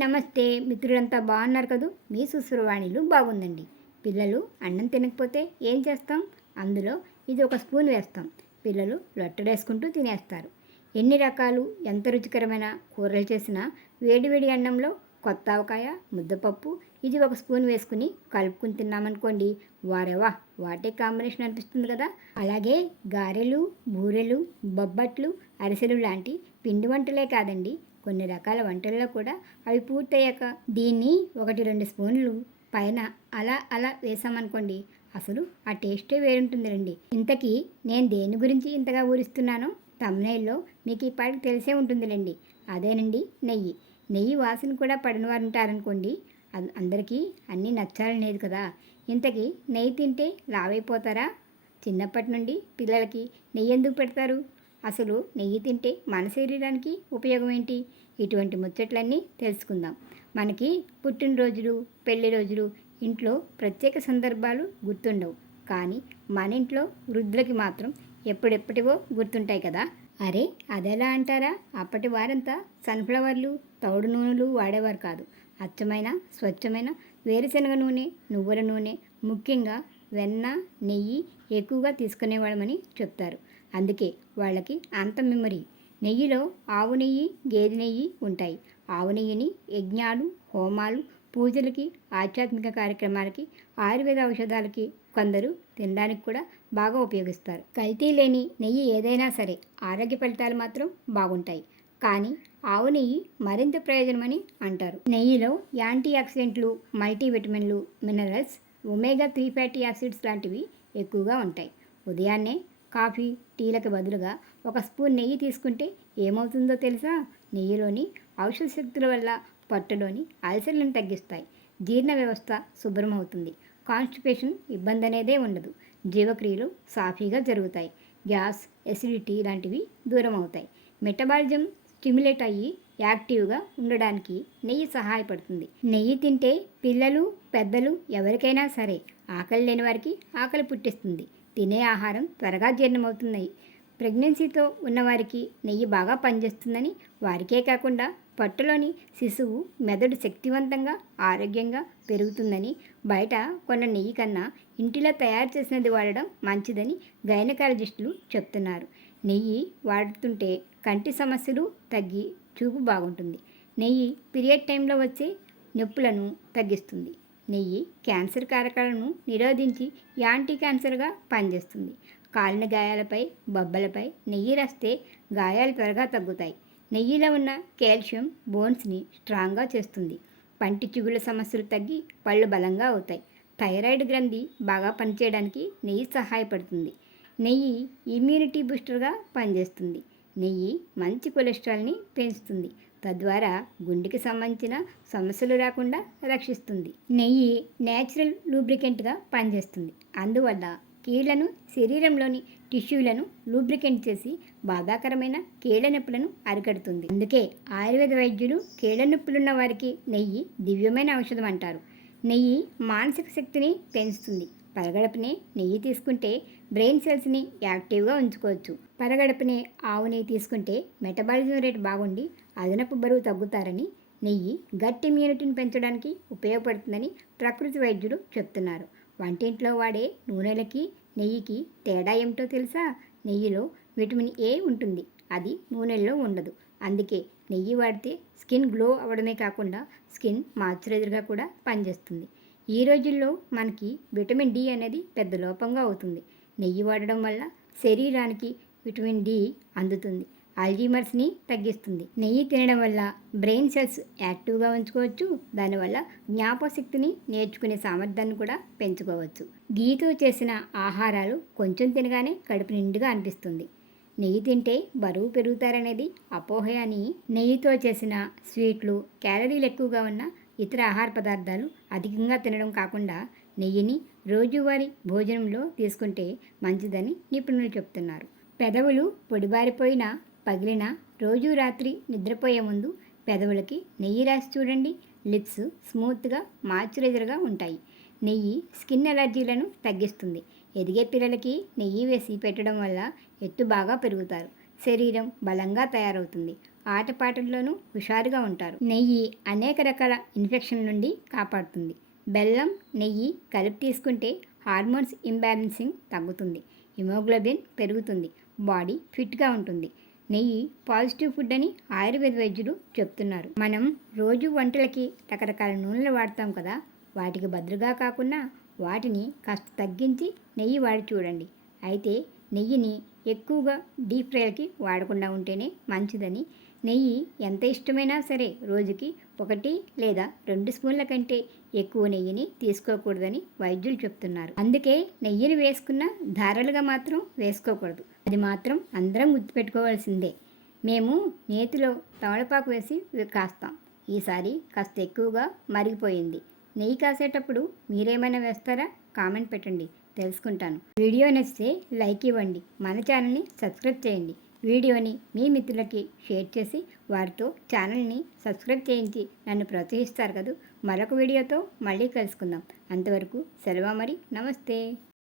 నమస్తే మిత్రులంతా బాగున్నారు కదూ. మీ సుశ్రువాణిలు బాగుందండి. పిల్లలు అన్నం తినకపోతే ఏం చేస్తాం? అందులో ఇది ఒక స్పూన్ వేస్తాం. పిల్లలు లొట్టడేసుకుంటూ తినేస్తారు. ఎన్ని రకాలు ఎంత రుచికరమైన కూరలు చేసినా వేడివేడి అన్నంలో కొత్త ఆవకాయ ముద్దపప్పు ఇది ఒక స్పూన్ వేసుకుని కలుపుకుని తిన్నామనుకోండి, వారేవా వాటే కాంబినేషన్ అనిపిస్తుంది కదా. అలాగే గారెలు, బూరెలు, బొబ్బట్లు, అరిసెలు లాంటి పిండి వంటలే కాదండి, కొన్ని రకాల వంటల్లో కూడా అవి పూర్తయ్యాక దీన్ని 1-2 స్పూన్లు పైన అలా అలా వేసామనుకోండి, అసలు ఆ టేస్టే వేరుంటుంది రండి. ఇంతకీ నేను దేని గురించి ఇంతగా ఊరిస్తున్నానో తమ్నైల్లో మీకు ఈ పాటికి తెలిసే ఉంటుందిలేండి. అదేనండి నెయ్యి. నెయ్యి వాసన కూడా పడిన వారు ఉంటారనుకోండి. అందరికీ అన్నీ నచ్చాలని లేదు కదా. ఇంతకీ నెయ్యి తింటే లావైపోతారా? చిన్నప్పటి నుండి పిల్లలకి నెయ్యి ఎందుకు పెడతారు? అసలు నెయ్యి తింటే మన శరీరానికి ఉపయోగం ఏంటి? ఇటువంటి ముచ్చట్లన్నీ తెలుసుకుందాం. మనకి పుట్టినరోజులు, పెళ్లి రోజులు, ఇంట్లో ప్రత్యేక సందర్భాలు గుర్తుండవు, కానీ మన ఇంట్లో వృద్ధులకి మాత్రం ఎప్పుడెప్పటివో గుర్తుంటాయి కదా. అరే అదెలా అంటారా? అప్పటి వారంతా సన్ఫ్లవర్లు, తౌడు నూనెలు వాడేవారు కాదు. అచ్చమైన స్వచ్ఛమైన వేరుశనగ నూనె, నువ్వుల నూనె, ముఖ్యంగా వెన్న, నెయ్యి ఎక్కువగా తీసుకునేవాళ్ళమని చెప్తారు. అందుకే వాళ్ళకి అంత మెమరీ. నెయ్యిలో ఆవు నెయ్యి, గేదె నెయ్యి ఉంటాయి. ఆవు నెయ్యిని యజ్ఞాలు, హోమాలు, పూజలకి, ఆధ్యాత్మిక కార్యక్రమాలకి, ఆయుర్వేద ఔషధాలకి, కొందరు తినడానికి కూడా బాగా ఉపయోగిస్తారు. కల్తీ లేని నెయ్యి ఏదైనా సరే ఆరోగ్య ఫలితాలు మాత్రం బాగుంటాయి. కానీ ఆవు నెయ్యి మరింత ప్రయోజనమని అంటారు. నెయ్యిలో యాంటీ ఆక్సిడెంట్లు, మల్టీవిటమిన్లు, మినరల్స్, ఒమేగా 3 ఫ్యాటీ యాసిడ్స్ లాంటివి ఎక్కువగా ఉంటాయి. ఉదయాన్నే కాఫీ, టీలకు బదులుగా 1 స్పూన్ నెయ్యి తీసుకుంటే ఏమవుతుందో తెలుసా? నెయ్యిలోని ఔషధ శక్తుల వల్ల పొట్టలోని అల్సర్లను తగ్గిస్తాయి. జీర్ణ వ్యవస్థ శుభ్రమవుతుంది. కాన్స్టిపేషన్ ఇబ్బంది అనేదే ఉండదు. జీవక్రియలు సాఫీగా జరుగుతాయి. గ్యాస్, ఎసిడిటీ లాంటివి దూరం అవుతాయి. మెటబాలిజం స్టిమ్యులేట్ అయ్యి యాక్టివ్గా ఉండడానికి నెయ్యి సహాయపడుతుంది. నెయ్యి తింటే పిల్లలు, పెద్దలు ఎవరికైనా సరే ఆకలి లేని వారికి ఆకలి పుట్టిస్తుంది. తినే ఆహారం త్వరగా జీర్ణమవుతుంది. ప్రెగ్నెన్సీతో ఉన్నవారికి నెయ్యి బాగా పనిచేస్తుందని, వారికే కాకుండా పొట్టలోని శిశువు మెదడు శక్తివంతంగా, ఆరోగ్యంగా పెరుగుతుందని, బయట కొన్న నెయ్యి కన్నా ఇంటిలో తయారు చేసినది వాడడం మంచిదని గైనకాలజిస్టులు చెప్తున్నారు. నెయ్యి వాడుతుంటే కంటి సమస్యలు తగ్గి చూపు బాగుంటుంది. నెయ్యి పీరియడ్ టైంలో వచ్చే నొప్పులను తగ్గిస్తుంది. నెయ్యి క్యాన్సర్ కారకాలను నిరోధించి యాంటీ క్యాన్సర్గా పనిచేస్తుంది. కాలిన గాయాలపై, బొబ్బలపై నెయ్యి రాస్తే గాయాలు త్వరగా తగ్గుతాయి. నెయ్యిలో ఉన్న కాల్షియం బోన్స్ని స్ట్రాంగ్గా చేస్తుంది. పంటి చిగుళ్ళ సమస్యలు తగ్గి పళ్ళు బలంగా అవుతాయి. థైరాయిడ్ గ్రంథి బాగా పనిచేయడానికి నెయ్యి సహాయపడుతుంది. నెయ్యి ఇమ్యూనిటీ బూస్టర్గా పనిచేస్తుంది. నెయ్యి మంచి కొలెస్ట్రాల్ని పెంచుతుంది. తద్వారా గుండెకి సంబంధించిన సమస్యలు రాకుండా రక్షిస్తుంది. నెయ్యి నేచురల్ లూబ్రికెంట్గా పనిచేస్తుంది. అందువల్ల కీళ్లను, శరీరంలోని టిష్యూలను లూబ్రికెంట్ చేసి బాధాకరమైన కీళ్ల నొప్పులను అరికడుతుంది. అందుకే ఆయుర్వేద వైద్యులు కీళ్ల నొప్పులున్న వారికి నెయ్యి దివ్యమైన ఔషధం అంటారు. నెయ్యి మానసిక శక్తిని పెంచుతుంది. పరగడపనే నెయ్యి తీసుకుంటే బ్రెయిన్ సెల్స్ని యాక్టివ్గా ఉంచుకోవచ్చు. పరగడపనే ఆవు నెయ్యి తీసుకుంటే మెటబాలిజం రేట్ బాగుండి అదనపు బరువు తగ్గుతారని, నెయ్యి గట్ ఇమ్యూనిటీని పెంచడానికి ఉపయోగపడుతుందని ప్రకృతి వైద్యులు చెప్తున్నారు. వంటింట్లో వాడే నూనెలకి, నెయ్యికి తేడా ఏమిటో తెలుసా? నెయ్యిలో విటమిన్ ఏ ఉంటుంది, అది నూనెల్లో ఉండదు. అందుకే నెయ్యి వాడితే స్కిన్ గ్లో అవ్వడమే కాకుండా స్కిన్ మాయిశ్చరైజర్గా కూడా పనిచేస్తుంది. ఈ రోజుల్లో మనకి విటమిన్ డి అనేది పెద్ద లోపంగా అవుతుంది. నెయ్యి వాడడం వల్ల శరీరానికి విటమిన్ డి అందుతుంది. అల్జీమర్స్ని తగ్గిస్తుంది. నెయ్యి తినడం వల్ల బ్రెయిన్ సెల్స్ యాక్టివ్గా ఉంచుకోవచ్చు. దానివల్ల జ్ఞాపశక్తిని, నేర్చుకునే సామర్థ్యాన్ని కూడా పెంచుకోవచ్చు. గీతో చేసిన ఆహారాలు కొంచెం తినగానే కడుపు నిండుగా అనిపిస్తుంది. నెయ్యి తింటే బరువు పెరుగుతారనేది అపోహ అని, నెయ్యితో చేసిన స్వీట్లు, క్యాలరీలు ఎక్కువగా ఉన్న ఇతర ఆహార పదార్థాలు అధికంగా తినడం కాకుండా నెయ్యిని రోజువారీ భోజనంలో తీసుకుంటే మంచిదని నిపుణులు చెప్తున్నారు. పెదవులు పొడిబారిపోయినా, పగిలిన రోజు రాత్రి నిద్రపోయే ముందు పెదవులకి నెయ్యి రాసి చూడండి. లిప్స్ స్మూత్గా, మాయిశ్చరైజర్గా ఉంటాయి. నెయ్యి స్కిన్ ఎలర్జీలను తగ్గిస్తుంది. ఎదిగే పిల్లలకి నెయ్యి వేసి పెట్టడం వల్ల ఎత్తు బాగా పెరుగుతారు. శరీరం బలంగా తయారవుతుంది. ఆటపాటల్లోనూ హుషారుగా ఉంటారు. నెయ్యి అనేక రకాల ఇన్ఫెక్షన్ నుండి కాపాడుతుంది. బెల్లం, నెయ్యి కలిపి తీసుకుంటే హార్మోన్స్ ఇంబ్యాలెన్సింగ్ తగ్గుతుంది, హిమోగ్లోబిన్ పెరుగుతుంది, బాడీ ఫిట్గా ఉంటుంది. నెయ్యి పాజిటివ్ ఫుడ్ అని ఆయుర్వేద వైద్యులు చెప్తున్నారు. మనం రోజు వంటలకి రకరకాల నూనెలు వాడతాం కదా, వాటికి బదులుగా కాకుండా వాటిని కాస్త తగ్గించి నెయ్యి వాడి చూడండి. అయితే నెయ్యిని ఎక్కువగా డీప్ ఫ్రైలకి వాడకుండా ఉంటేనే మంచిదని, నెయ్యి ఎంత ఇష్టమైనా సరే రోజుకి 1 లేదా 2 స్పూన్ల కంటే ఎక్కువ నెయ్యిని తీసుకోకూడదని వైద్యులు చెప్తున్నారు. అందుకే నెయ్యిని వేసుకున్న ధారలుగా మాత్రం వేసుకోకూడదు. అది మాత్రం అందరం గుర్తుపెట్టుకోవాల్సిందే. మేము నేతిలో తమలపాకు వేసి కాస్తాం. ఈసారి కాస్త ఎక్కువగా మరిగిపోయింది. నెయ్యి కాసేటప్పుడు మీరేమైనా వేస్తారా? కామెంట్ పెట్టండి, తెలుసుకుంటాను. వీడియో నచ్చితే లైక్ ఇవ్వండి, మన ఛానల్ని సబ్స్క్రైబ్ చేయండి. వీడియోని మీ మిత్రులకి షేర్ చేసి వారితో ఛానల్ని సబ్స్క్రైబ్ చేయించి నన్ను ప్రోత్సహిస్తారు కదా. మరొక వీడియోతో మళ్ళీ కలుసుకుందాం. అంతవరకు సెలవు మరి, నమస్తే.